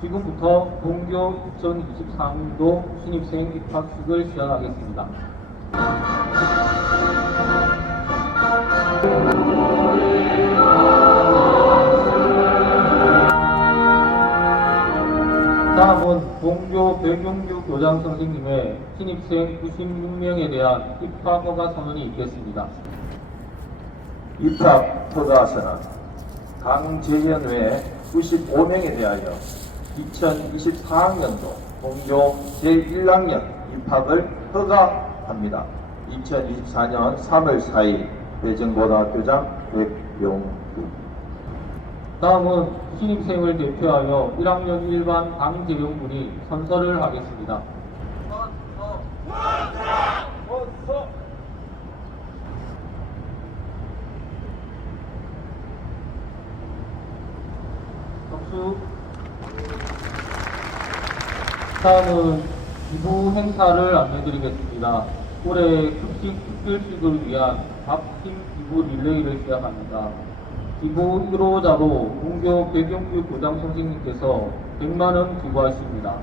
지금부터 본교 2024학년도 신입생 입학식을 시작하겠습니다. 다음은 본교 배경규 교장 선생님의 신입생 96명에 대한 입학 허가 선언이 있겠습니다. 입학 허가서는 강재현 외 95명에 대하여 2024학년도 본교 제1학년 입학을 허가합니다. 2024년 3월 4일 대전고등학교장 백용규 다음은 신입생을 대표하여 1학년 1반 강재용 군이 선서를 하겠습니다. 박수. 다음은 기부 행사를 안내드리겠습니다. 올해 급식 특별식을 위한 밥팀 기부 릴레이를 시작합니다. 기부 1호자로 공교 배경규 교장 선생님께서 100만원 기부하십니다.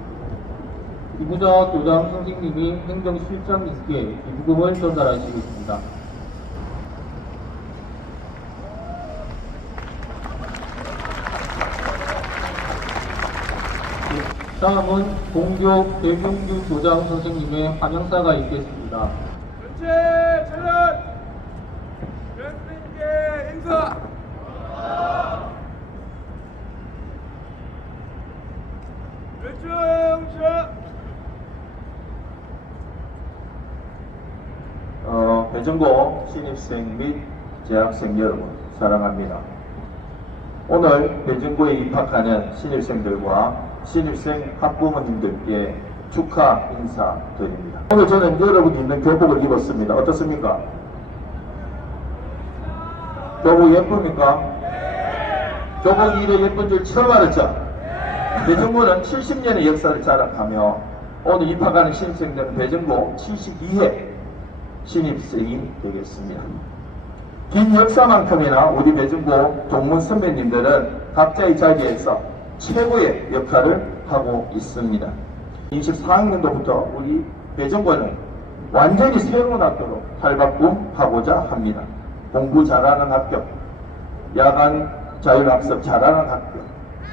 기부자 교장 선생님이 행정실장님께 기부금을 전달하시겠습니다. 다음은 공교 배경규 교장 선생님의 환영사가 있겠습니다. 전체 차렷! 교수님께! 열중차! 어, 배정고 신입생 및 재학생 여러분 사랑합니다. 오늘 배정고에 입학하는 신입생들과 신입생 학부모님들께 축하 인사드립니다. 오늘 저는 여러분이 입는 교복을 입었습니다. 어떻습니까? 교복 예쁩니까? 교복이 이래 예쁜 줄 처음 알았죠? 배정고는 70년의 역사를 자랑하며 오늘 입학하는 신입생들은 배정고 72회 신입생이 되겠습니다. 긴 역사만큼이나 우리 배중고 동문 선배님들은 각자의 자리에서 최고의 역할을 하고 있습니다. 24학년도부터 우리 배정고는 완전히 새로운 학교로 탈바꿈하고자 합니다. 공부 잘하는 학교, 야간 자율학습 잘하는 학교,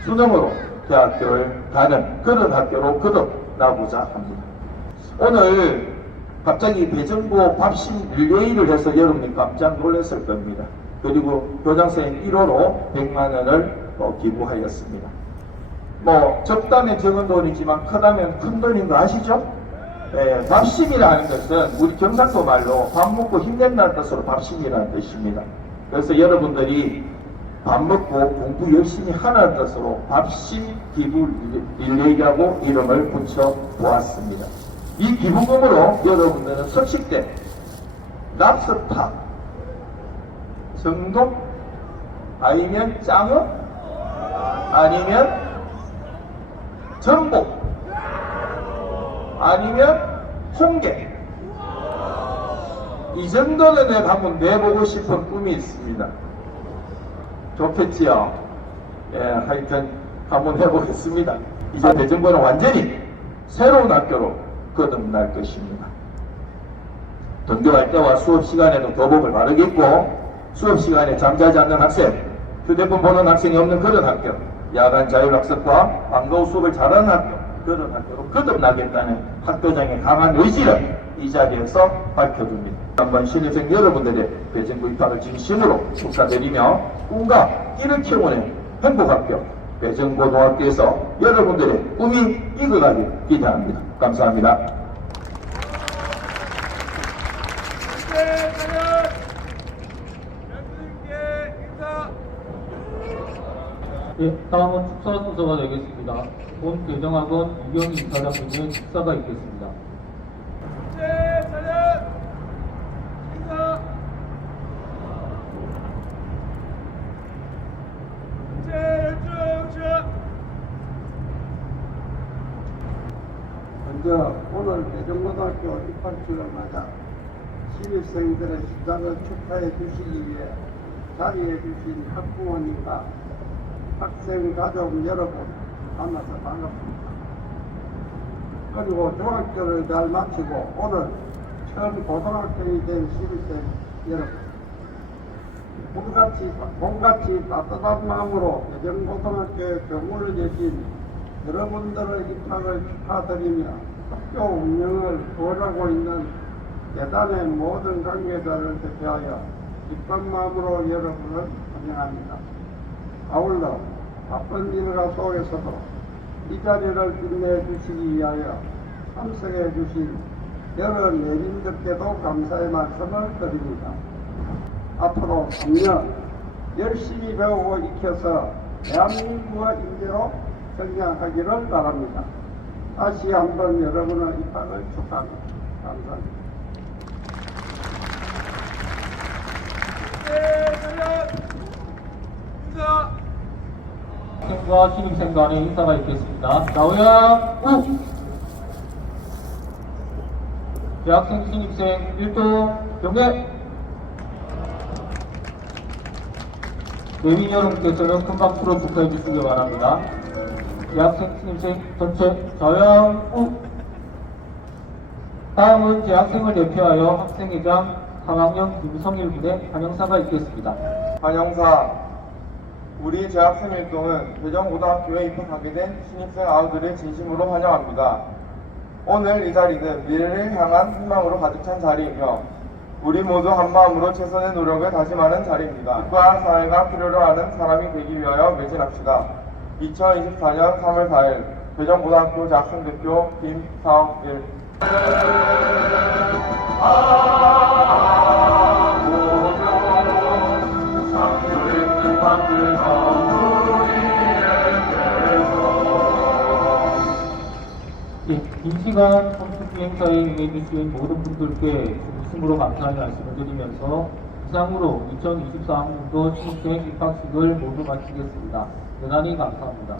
수능으로 대학교를 가는 그런 학교로 거듭나고자 합니다. 오늘 갑자기 배정고 밥심 릴레이를 해서 여러분이 깜짝 놀랐을 겁니다. 그리고 교장선생님 1호로 100만 원을 어, 기부하였습니다. 뭐 적다면 적은 돈이지만 크다면 큰 돈인 거 아시죠? 예, 밥심이라는 것은 우리 경상도 말로 밥 먹고 힘낸다는 뜻으로 밥심이라는 뜻입니다. 그래서 여러분들이 밥 먹고 공부 열심히 하는 뜻으로 밥심 기부 릴레이라고 이름을 붙여 보았습니다. 이 기부금으로 여러분들은 석식대, 랍스타, 정동, 아니면 짱어, 아니면 전복, 아니면 홍게. 이 정도는 내가 한번 내보고 싶은 꿈이 있습니다. 좋겠지요? 예, 하여튼 한번 해보겠습니다. 이제 대전고는 완전히 새로운 학교로 거듭날 것입니다. 등교할 때와 수업 시간에도 교복을 바르게 입고 수업 시간에 잠자지 않는 학생, 휴대폰 보는 학생이 없는 그런 학교, 야간 자율학습과 방과후 수업을 잘하는 학교, 그런 학교로 거듭나겠다는 학교장의 강한 의지를 이 자리에서 밝혀줍니다. 한번 신입생 여러분들의 대전구 입학을 진심으로 축하드리며 꿈과 끼를 키우는 행복학교 대전고등학교에서 여러분들의 꿈이 이루어가길 기대합니다. 감사합니다. 전체 차렷! 교수님께 행사! 예, 다음은 축사 순서가 되겠습니다. 본 교정학원 유경희 이사장님의 축사가 있겠습니다. 전체 차렷! 전체 열중차! 먼저 오늘 대전고등학교 입학식을 맞아 신입생들의 시작을 축하해 주시기 위해 자리해 주신 학부모님과 학생 가족 여러분 만나서 반갑습니다. 그리고 중학교를 잘 마치고 오늘 처음 고등학생이 된 시립생 여러분 봄같이, 봄같이 따뜻한 마음으로 대전고등학교에 교문을 여신 여러분들의 입학을 축하드리며 학교 운영을 도와가고 있는 예단의 모든 관계자를 대표하여 기쁜 마음으로 여러분을 환영합니다. 아울러 바쁜 일과 속에서도 이 자리를 빛내 주시기 위하여 참석해 주신 여러 내림들께도 감사의 말씀을 드립니다. 앞으로 3년 열심히 배우고 익혀서 대한민국의 인재로 성장하기를 바랍니다. 다시 한번 여러분의 입학을 축하합니다. 감사합니다. 네, 차렷. 인사. 학생과 신입생 간의 인사가 있겠습니다. 나오야 우! 대학생 신입생 1동 경례! 내민 여러분께서는 큰 박수로 축하해 주시기 바랍니다. 대학생 신입생 전체 저영 우! 다음은 재학생을 대표하여 학생회장 3학년 김성일 군의 환영사가 있겠습니다. 반영사 우리 재학생 일동은 대전고등학교에 입학하게 된 신입생 아우들을 진심으로 환영합니다. 오늘 이 자리는 미래를 향한 희망으로 가득 찬 자리이며 우리 모두 한마음으로 최선의 노력을 다짐하는 자리입니다. 국가 사회가 필요로 하는 사람이 되기 위하여 매진합시다. 2024년 3월 4일 대전고등학교 재학생대표 김상일 예, 긴 시간 컴퓨터 비행사에 임해주신 모든 분들께 진심으로 감사의 말씀을 드리면서 이상으로 2024학년도 신입생 입학식을 모두 마치겠습니다. 대단히 감사합니다.